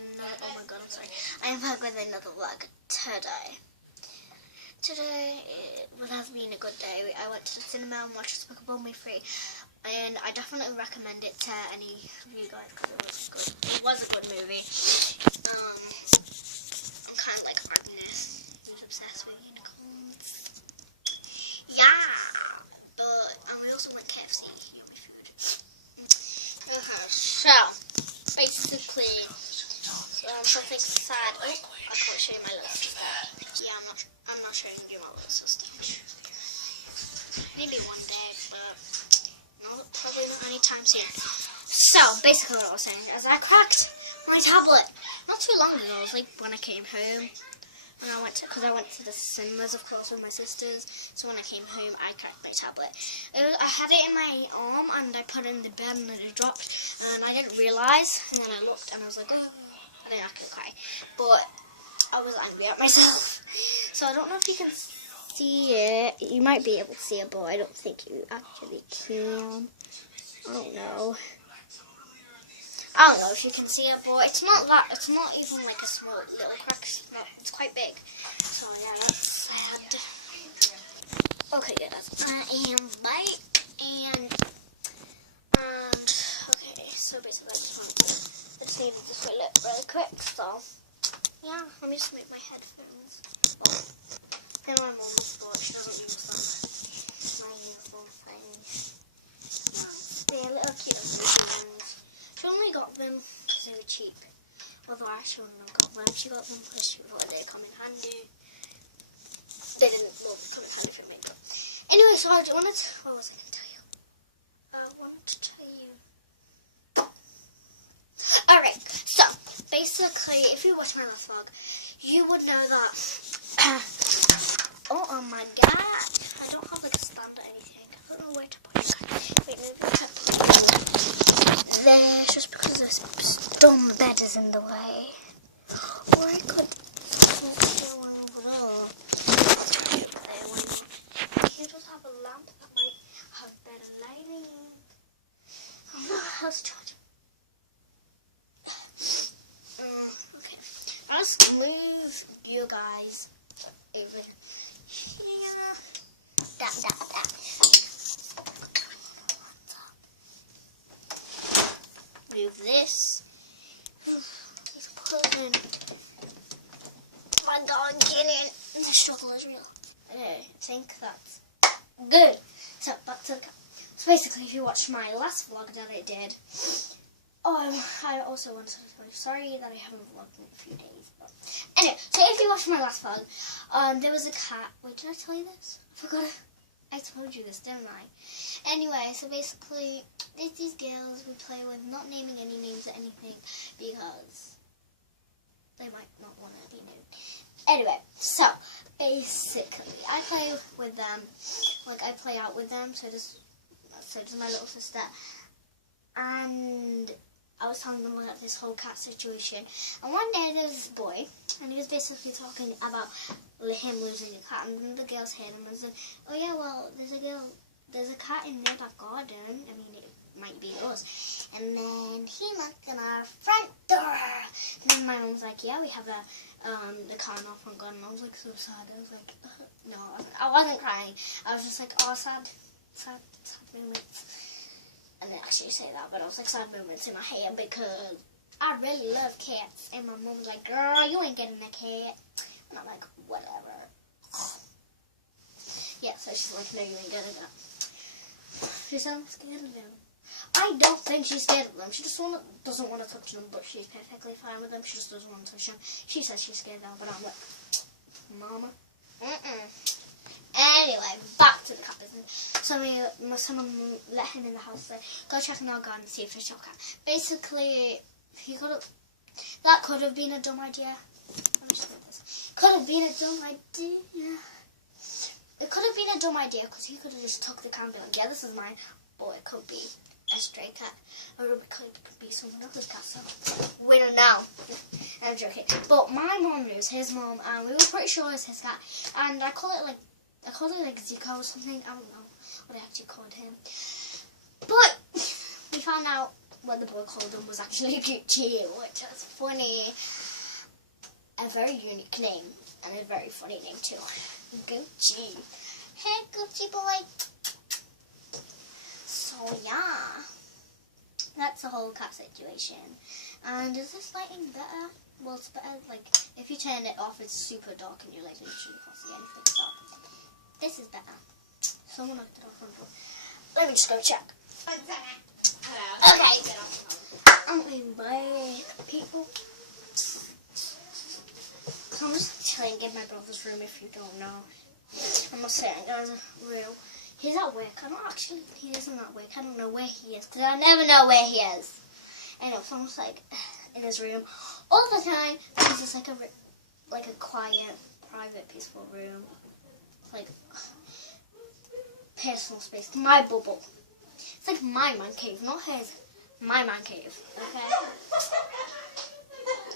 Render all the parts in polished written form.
oh my god, I'm sorry. I am back with another vlog today. Today it has been a good day. I went to the cinema and watched Despicable Me 3, and I definitely recommend it to any of you guys because it was good. It was a good movie. I'm kind of like Agnes, who's obsessed with unicorns. Yeah, but we also went KFC. Yummy food. So basically, something sad. Oh, I can't show you my little sister. Yeah, I'm not showing you my little sister. Maybe one day, but probably not anytime soon. So basically, what I was saying is I cracked my tablet not too long ago. It was like when I came home. And I went to the cinemas, of course, with my sisters. So when I came home, I cracked my tablet. I had it in my arm, and I put it in the bed, and it dropped. And I didn't realise. And then I looked, and I was like, oh, I didn't actually cry. But I was angry at myself. So I don't know if you can see it. You might be able to see it, but I don't think you actually can. I don't know. I don't know if you can see it, but it's not even like a small little crack. It's quite big. So yeah, that's sad. Okay, guys, I am back, and okay, so basically I just needed to switch it really quick. So yeah, let me just make my headphones. Oh, they're my mum's, but she doesn't use them. My uniform thing. They're little cute ones. She only got them because they were cheap. Although I shouldn't have got them. She got them because she thought they'd come in handy. They didn't come in handy for makeup. Anyway, so what was I going to tell you? I wanted to tell you. Alright, so basically, if you watch my last vlog, you would know that. Oh my god. I don't have like a stand or anything. I don't know where to put it. Wait, maybe I can put it there, just because this dumb bed is in the way. Or I could put one over there. You just have a lamp that might have better lighting. I'm not house charger. Okay. I'll just move you guys over here. That. Move this. Let's put in. My God, get in. The struggle is real. Okay, I think that's good. So back to the cat. So basically, if you watched my last vlog that I did, I also want to say sorry that I haven't vlogged in a few days. But anyway, so if you watched my last vlog, there was a cat. Wait, did I tell you this? I forgot. I told you this, didn't I? Anyway, so basically, there's these girls we play with, not naming any names or anything, because they might not want to be named. Anyway, so, basically, I play with them, like, I play out with them, so does my little sister, and I was telling them about this whole cat situation, and one day there was this boy, and he was basically talking about him losing a cat, and the girls heard him and said, oh yeah, well, there's a cat in near that garden. I mean, it might be yours. And then he knocked on our front door. And then my mom's like, yeah, we have the cat in our front garden. And I was like, so sad. I was like, no, I wasn't crying. I was just like, oh, sad moments. I didn't actually say that, but I was like, sad moments in my head because I really love cats. And my mom was like, girl, you ain't getting a cat. And I'm like, whatever. Yeah, so she's like, no, you ain't getting that. She sounds scared of them. I don't think she's scared of them. She just doesn't want to touch them, but she's perfectly fine with them. She just doesn't want to touch them. She says she's scared of them, but I'm like, Mama. Anyway, back to the cat business. So someone let him in the house, so go check in our garden and see if there's your cat. Basically, that could have been a dumb idea. Could have been a dumb idea. It could have been a dumb idea because he could have just took the cat and been like, yeah, this is mine. Or it could be a stray cat. Or it could be someone else's cat. So we don't know. I'm joking. But my mom knew it was his mom, and we were pretty sure it was his cat. And I call it like Zico or something. I don't know what I actually called him. But we we found out what the boy called him was actually Gucci, which is funny. A very unique name and a very funny name too. Gucci. Hey, Gucci boy. So yeah, that's the whole cat situation. And is this lighting better? Well, it's better. Like if you turn it off, it's super dark and you like literally can't see anything. So this is better. Someone knocked it off on the door. Let me just go check. Okay. I'm in bed, people. So I'm just chilling in my brother's room. If you don't know, I'm not saying guys real. He's at work. I'm not actually. He isn't at work. I don't know where he is because I never know where he is. Anyway, so I'm just like in his room all the time. This is like a quiet, private, peaceful room. Like personal space. My bubble. It's like my man cave, not his. My man cave. Okay.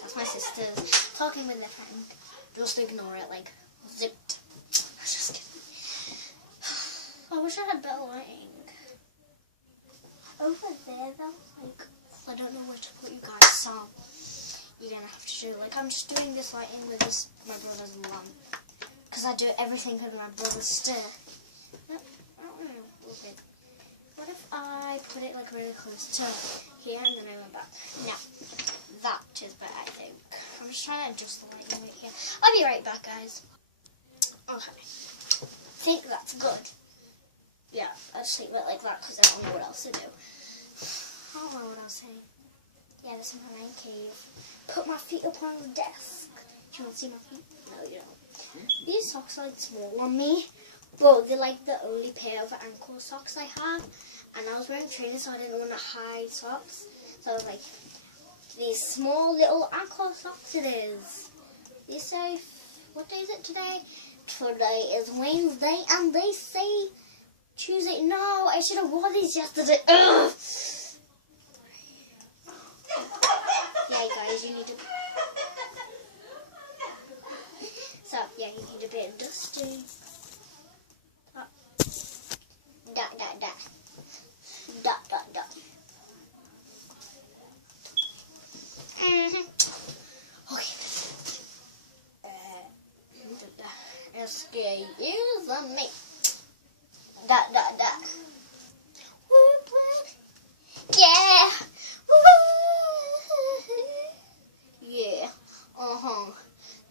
That's my sisters talking with their friend. Just ignore it. Like zipped. Just kidding. I wish I had better lighting. Over there though, like I don't know where to put you guys, so you're gonna have to do like I'm just doing this lighting with this my brother's lamp. Cause I do everything with my brother's stick. No, I don't know. Okay. What if I put it like really close to here and then I went back? No. That is better, I think. I'm just trying to adjust the lighting right here. I'll be right back, guys. Okay. I think that's good. Yeah, I'll just leave it like that because I don't know what else to do. I don't know what I was saying. Yeah, this is my man cave. Put my feet up on the desk. Do you want to see my feet? No, you don't. These socks are like small on me. But they're like the only pair of ankle socks I have. And I was wearing trainers so I didn't want to hide socks. So I was like, these small little ankle socks it is. They say, what day is it today? Today is Wednesday and they say Tuesday. No, I should have worn these yesterday. Ugh. Yeah, guys, you need to... So, yeah, you need a bit of dusting. Dot, dot, dot. Dot, dot, dot. Okay. Excuse me. Dot, dot, dot. Yeah. Yeah. Uh-huh.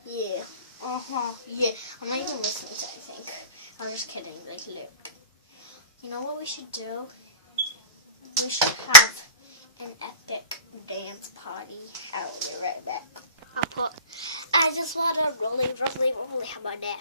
Yeah. Uh-huh. Yeah. I'm not even listening to anything. I'm just kidding. Like, look. You know what we should do? We should have an epic dance party. I'll be right back. I just want to rolly how about that?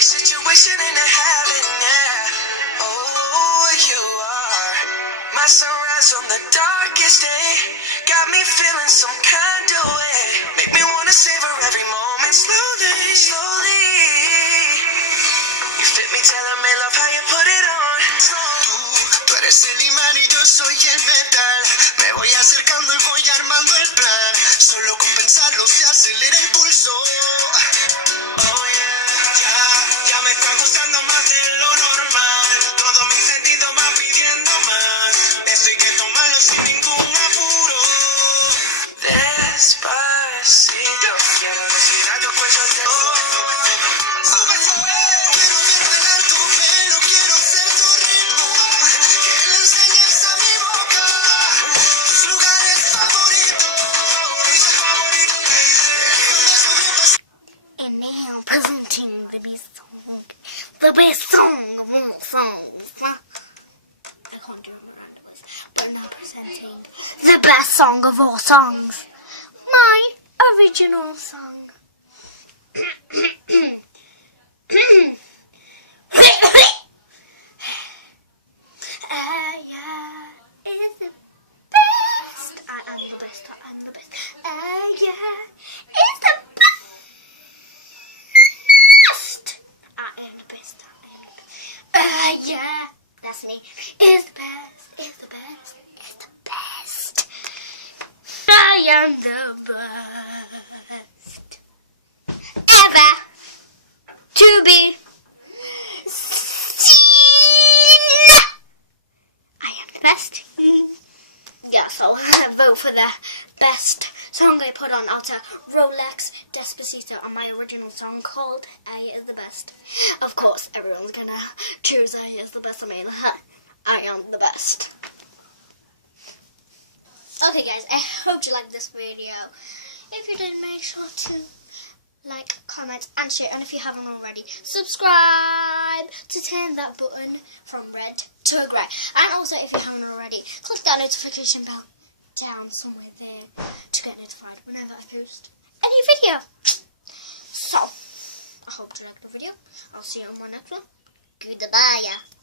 Situation in a heaven, yeah. Oh, you are my sunrise on the darkest day. Got me feeling some kind of way. Make me wanna savor every moment slowly, slowly. You fit me, telling me love how you put it on. Tú eres el imán y yo soy el metal. Me voy acercando y voy armando el plan. Solo con pensarlo se acelera el pulso. Oh yeah, ya me está gustando más de lo normal. Todo mi sentido va pidiendo más. Esto hay que tomarlo sin ningún apuro. Despacito, quiero respirar tu cuello de sube, sube. Quiero ver bailar tu pelo, quiero ser tu ritmo. song of all songs. My original song. Aya is the best. I am the best. I am the best. Aya is the best. I am the best. I am the best. Aya, that's me. Is the best. Is the best. Is the best. I am the best. Ever to be seen. I am the best. Yeah, so vote for the best song I put on Alta Rolex Despacito on my original song called A is the best. Of course, everyone's gonna choose A is the best. I mean, I am the best. Okay guys, I hope you liked this video. If you did, make sure to like, comment and share, and if you haven't already, subscribe to turn that button from red to grey. And also, if you haven't already, click that notification bell down somewhere there to get notified whenever I post a new video. So, I hope you liked the video. I'll see you on my next one. Goodbye.